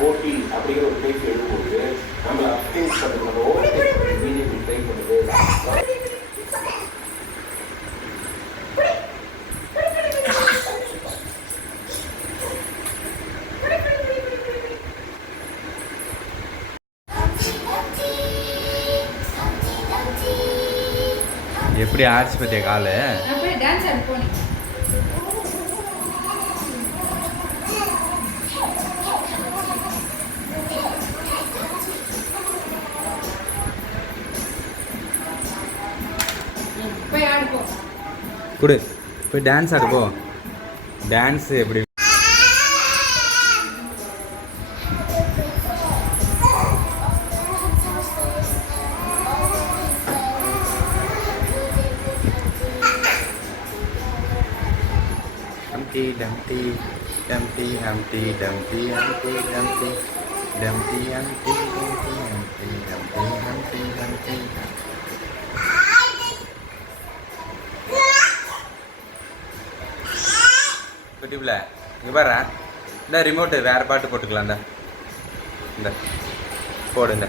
போட்டி அப்படிங்கிற ஒரு பேச்சு எழுதும்போது நம்மளை அப்டேட் பண்ணுறதோ பிஜேபி ட்ரை பண்ணுது. எப்படி ஆர்ச்சி பற்றிய காலு? டான்ஸ் ஆட போனேன். போய் ஆடு போ கொடு போய் டான்ஸ் ஆடு போ டான்ஸ் எப்படி Humpty Dumpty, Dumpty Humpty Dumpty Humpty Dumpty, Dumpty Humpty Dumpty Humpty Dumpty Humpty Dumpty. குட்டிப்புல இங்கே பாரு. இந்த ரிமோட்டு வேறு பாட்டு போட்டுக்கலாம் இந்த. இந்த.